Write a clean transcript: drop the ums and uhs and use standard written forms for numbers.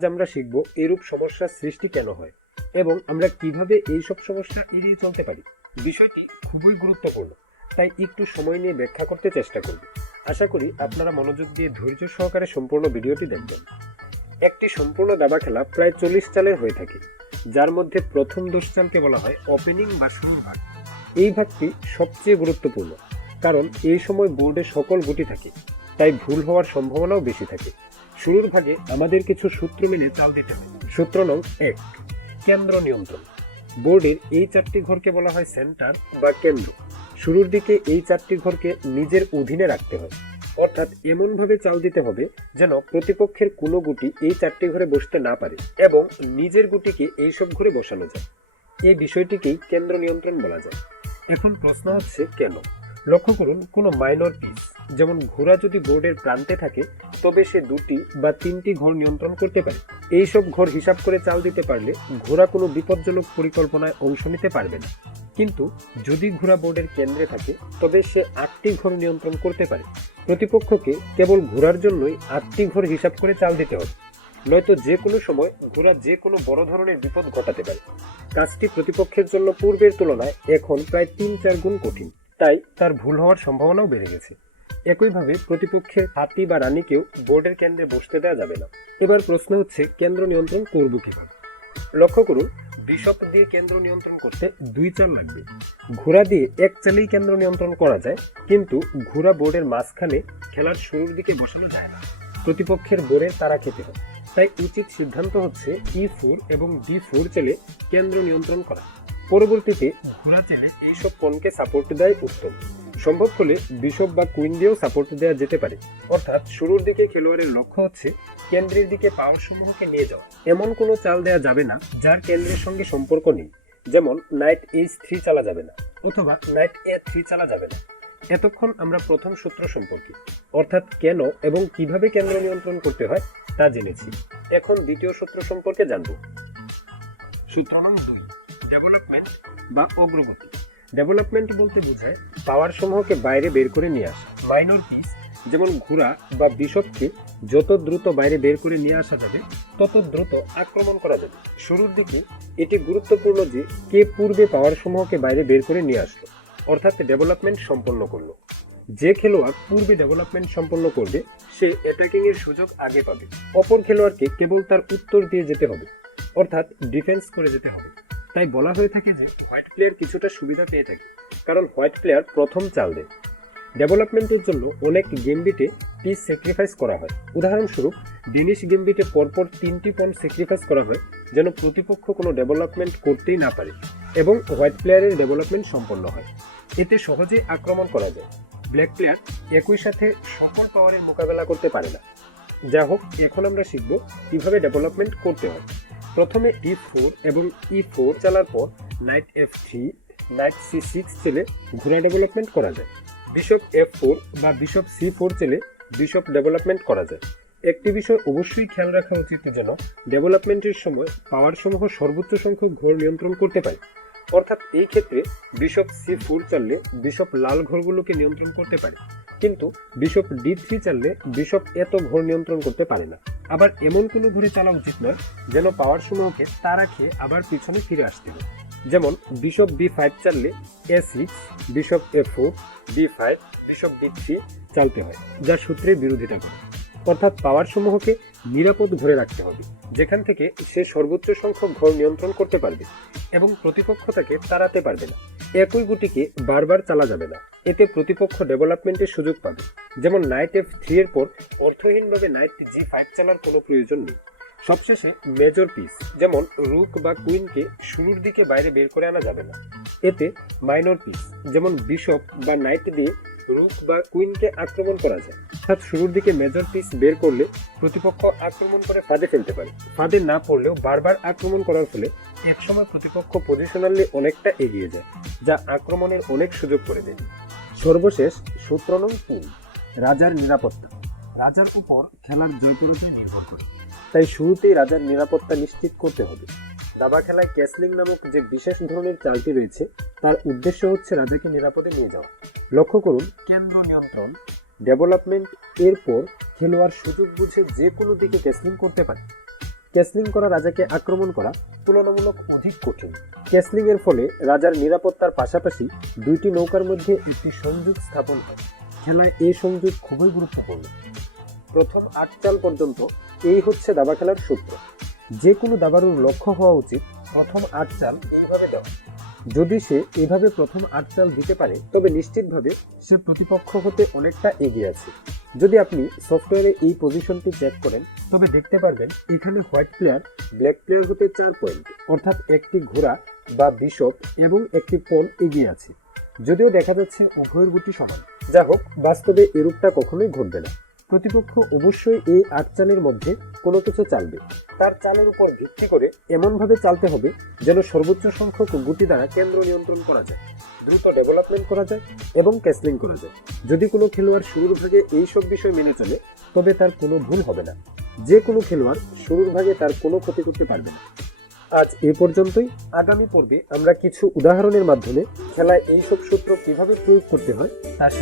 আজ আমরা শিখব এরূপ সমস্যার সৃষ্টি কেন হয় এবং আমরা কিভাবে এই সব সমস্যা এড়িয়ে চলতে পারি। বিষয়টি খুবই গুরুত্বপূর্ণ, তাই একটু সময় নিয়ে ব্যাখ্যা করতে চেষ্টা করব। আশা করি আপনারা মনোযোগ দিয়ে ধৈর্য সহকারে সম্পূর্ণ ভিডিওটি দেখবেন। একটি সম্পূর্ণ দাবা খেলা প্রায় 40 চালের হয়ে থাকে, যার মধ্যে প্রথম 10 চালকে বলা হয় ওপেনিং বা শুরুর ভাগ। এই ভাগটি সবচেয়ে গুরুত্বপূর্ণ, কারণ এই সময় বোর্ডে সকল গুটি থাকে, তাই ভুল হওয়ার সম্ভাবনাও বেশি থাকে। শুরুর ভাগে আমাদের কিছু সূত্র মেনে চাল দিতে হয়। সূত্র নং 1, কেন্দ্র নিয়ন্ত্রণ। বোর্ডের এই 4টি ঘরকে বলা হয় সেন্টার বা কেন্দ্র। শুরুর দিকে এই 4টি ঘরকে নিজের অধীনে রাখতে হয়, অর্থাৎ এমনভাবে চাল দিতে হবে যেন প্রতিপক্ষের কোনো গুটি এই 4টি ঘরে বসতে না পারে এবং নিজের গুটিকে এইসব ঘরে বসানো যায়। এই বিষয়টিকেই কেন্দ্র নিয়ন্ত্রণ বলা যায়। এখন প্রশ্ন হচ্ছে কেন। লক্ষ্য করুন, কোনো মাইনর পিস যেমন ঘোড়া যদি বোর্ডের প্রান্তে থাকে, তবে সে 2টি বা 3টি ঘর নিয়ন্ত্রণ করতে পারে। এইসব ঘর হিসাব করে চাল দিতে পারলে ঘোড়া কোনো বিপজ্জনক পরিকল্পনায় অংশ নিতে পারবে না। কিন্তু যদি ঘোড়া বোর্ডের কেন্দ্রে থাকে, তবে সে 8টি ঘর নিয়ন্ত্রণ করতে পারে। প্রতিপক্ষকে কেবল ঘোড়ার জন্যই 8টি ঘর হিসাব করে চাল দিতে হবে, নয়তো যে কোনো সময় ঘোড়া যে কোনো বড় ধরনের বিপদ ঘটাতে পারে। কাজটি প্রতিপক্ষের জন্য পূর্বের তুলনায় এখন প্রায় 3-4 গুণ কঠিন, তাই তার ভুল হওয়ার সম্ভাবনাও বেড়ে গেছে। একইভাবে প্রতিপক্ষের হাতি বা রানীকেও বোর্ডের কেন্দ্রে বসতে দেওয়া যাবে না। এবার প্রশ্ন হচ্ছে, কেন্দ্র নিয়ন্ত্রণ করব কিভাবে। লক্ষ্য করুন, বিশপ দিয়ে কেন্দ্র নিয়ন্ত্রণ করতে 2 চাল লাগবে। ঘোড়া দিয়ে 1 চালেই কেন্দ্র নিয়ন্ত্রণ করা যায়, কিন্তু ঘোড়া বোর্ডের মাঝখানে খেলার শুরুর দিকে বসানো যায় না, প্রতিপক্ষের বোর্ডে তারা খেতে হয়। তাই উচিত সিদ্ধান্ত হচ্ছে E4 এবং D4 চালে কেন্দ্র নিয়ন্ত্রণ করা। পরবর্তীতে ঘোড়া চালে এইসব পণকে সাপোর্ট দেয় উত্তম। সম্ভব হলে বিশপ বা কুইন দিয়েও সাপোর্ট দেওয়া যেতে পারে। অর্থাৎ শুরুর দিকে খেলোয়াড়ের লক্ষ্য হচ্ছে কেন্দ্রের দিকে পাওয়ার সমূহকে নিয়ে যাওয়া। এমন কোনো চাল দেওয়া যাবে না যার কেন্দ্রের সঙ্গে সম্পর্ক নেই, যেমন নাইট H3 চালা যাবে না অথবা নাইট A3 চালা যাবে না। এতক্ষণ আমরা প্রথম সূত্র সম্পর্কে, অর্থাৎ কেন এবং কিভাবে কেন্দ্র নিয়ন্ত্রণ করতে হয় তা জেনেছি। এখন দ্বিতীয় সূত্র সম্পর্কে জানব। সূত্র নং 2, ডেভেলপমেন্ট বা অগ্রগতি। ডেভেলপমেন্ট বলতে বোঝায় পাওয়ার সমূহকে বাইরে বের করে নিয়ে আসা। মাইনর পিস যেমন ঘোড়া বা বিশপকে যত দ্রুত বাইরে বের করে নিয়ে আসা যাবে, তত দ্রুত আক্রমণ করা যাবে। শুরুর দিকে এটি গুরুত্বপূর্ণ যে কে পূর্বে পাওয়ার সমূহকে বাইরে বের করে নিয়ে আসলো, অর্থাৎ ডেভেলপমেন্ট সম্পন্ন করলো। যে খেলোয়াড় পূর্বে ডেভেলপমেন্ট সম্পন্ন করবে, সে অ্যাটাকিং এর সুযোগ আগে পাবে। অপর খেলোয়াড়কে কেবল তার উত্তর দিয়ে যেতে হবে, অর্থাৎ ডিফেন্স করে যেতে হবে। তাই বলা হয়ে থাকে যে হোয়াইট প্লেয়ার কিছুটা সুবিধা পেয়ে থাকে, কারণ হোয়াইট প্লেয়ার প্রথম চাল দেয়। ডেভেলপমেন্টের জন্য অনেক গেমবিটে পিস স্যাক্রিফাইস করা হয়। উদাহরণস্বরূপ, ডেনিশ গেমবিটে পরপর 3টি পয়েন্ট স্যাক্রিফাইস করা হয়, যেন প্রতিপক্ষ কোনো ডেভেলপমেন্ট করতেই না পারে এবং হোয়াইট প্লেয়ারের ডেভেলপমেন্ট সম্পন্ন হয়। এতে সহজেই আক্রমণ করা যায়। ব্ল্যাক প্লেয়ার একই সাথে সকল পাওয়ারের মোকাবেলা করতে পারে না। যা হোক, এখন আমরা শিখব কিভাবে ডেভেলপমেন্ট করতে হয়। প্রথমে E4 এবং E4 চালার পর নাইট F3, নাইট C6 চেলে ঘোড়া ডেভেলপমেন্ট করা যায়। বিশপ F4 বা বিশপ C4 চেলে বিশপ ডেভেলপমেন্ট করা যায়। একটি বিষয় অবশ্যই খেয়াল রাখা উচিত, যেন ডেভেলপমেন্টের সময় পাওয়ার সমূহ সর্বোচ্চ সংখ্যক ঘর নিয়ন্ত্রণ করতে পারে। অর্থাৎ এই ক্ষেত্রে বিশপ C4 চাললে বিশপ লাল ঘরগুলোকে নিয়ন্ত্রণ করতে পারে, কিন্তু বিশপ D3 চাললে বিশপ এত ঘর নিয়ন্ত্রণ করতে পারে না। আবার এমন কোনো ঘুরে চালা উচিত নয় যেন পাওয়ার সমূহকে তারা খেয়ে আবার পিছনে ফিরে আসতে হয়। যেমন bishop B5 চাললে A6, bishop A4, B5, bishop D3 চালতে হয়, যা সূত্রের বিরোধিতা করে। অর্থাৎ পাওয়ার সমূহকে নিরাপদ ঘরে রাখতে হবে, যেখান থেকে সে সর্বোচ্চ সংখ্যক ঘর নিয়ন্ত্রণ করতে পারবে এবং প্রতিপক্ষ তাকে তাড়াতে পারবে না। একই গুটিকে বারবার চালা যাবে না, এতে প্রতিপক্ষ ডেভেলপমেন্টের সুযোগ পাবে। যেমন নাইট F3 এর পর অর্থহীনভাবে নাইট G5 চালার কোনো প্রয়োজন নেই। সবশেষে মেজর পিস যেমন রুক বা কুইনকে শুরুর দিকে বাইরে বের করে আনা যাবে না। এতে মাইনর পিস যেমন বিশপ বা নাইট দিয়ে রুক বা কুইনকে আক্রমণ করা যায়। অর্থাৎ শুরুর দিকে মেজর পিস বের করলে প্রতিপক্ষ আক্রমণ করে ফাঁদে ফেলতে পারে। ফাঁদে না পড়লেও বারবার আক্রমণ করার ফলে একসময় প্রতিপক্ষ পজিশনালি অনেকটা এগিয়ে যায়, যা আক্রমণের অনেক সুযোগ করে দেয়। সর্বশেষ সূত্র নং 3, রাজার নিরাপত্তা। রাজার উপর খেলার জয়পুরতায় নির্ভর করে, তাই শুরুতেই রাজার নিরাপত্তা নিশ্চিত করতে হবে। দাবা খেলায় ক্যাসলিং নামক যে বিশেষ ধরনের চালটি রয়েছে, তার উদ্দেশ্য হচ্ছে রাজাকে নিরাপদে নিয়ে যাওয়া। লক্ষ্য করুন, কেন্দ্র নিয়ন্ত্রণ, ডেভেলপমেন্ট এর পর খেলোয়াড় সুযোগ বুঝে যে কোনো দিকে ক্যাসলিং করতে পারে। ক্যাসলিং করা রাজাকে আক্রমণ করা তুলনামূলক অধিক কঠিন। ক্যাসলিং এর ফলে রাজার নিরাপত্তার পাশাপাশি দুইটি নৌকার মধ্যে একটি সংযোগ স্থাপন হয়। খেলায় এই সংযোগ খুবই গুরুত্বপূর্ণ। প্রথম 8 চাল পর্যন্ত এই হচ্ছে দাবা খেলার সূত্র। যে কোনো দাবারুর লক্ষ্য হওয়া উচিত প্রথম 8 চাল এইভাবে দেওয়া। যদি সে এভাবে প্রথম 8 চাল দিতে পারে তবে নিশ্চিতভাবে সে প্রতিপক্ষ হতে অনেকটা এগিয়ে আছে। যদি আপনি সফটওয়্যারে এই পজিশনটি চেক করেন তবে দেখতে পারবেন এখানে হোয়াইট প্লেয়ার ব্ল্যাক প্লেয়ার হতে 4 পয়েন্ট অর্থাৎ একটি ঘোড়া বা বিশপ এবং একটি পণ এগিয়ে আছে। যদিও দেখা যাচ্ছে উভয়ের গতি সমান। যা হোক, বাস্তবে এরূপটা কখনোই ঘটবে না। প্রতিপক্ষ অবশ্যই এই 8 চালের মধ্যে কোনো কিছু চালবে। তার চালের উপর ভিত্তি করে এমনভাবে চালতে হবে যেন সর্বোচ্চ সংখ্যক গুটি দ্বারা কেন্দ্র নিয়ন্ত্রণ করা যায়, দ্রুত ডেভেলপমেন্ট করা যায় এবং ক্যাসলিং করা যায়। যদি কোনো খেলোয়াড় শুরুর ভাগে এইসব বিষয় মেনে চলে তবে তার কোনো ভুল হবে না। যে কোনো খেলোয়াড় শুরুর ভাগে তার কোনো ক্ষতি করতে পারবে না। আজ এ পর্যন্তই। আগামী পর্বে আমরা কিছু উদাহরণের মাধ্যমে খেলায় এইসব সূত্র কিভাবে প্রয়োগ করতে হয় তা শিখব।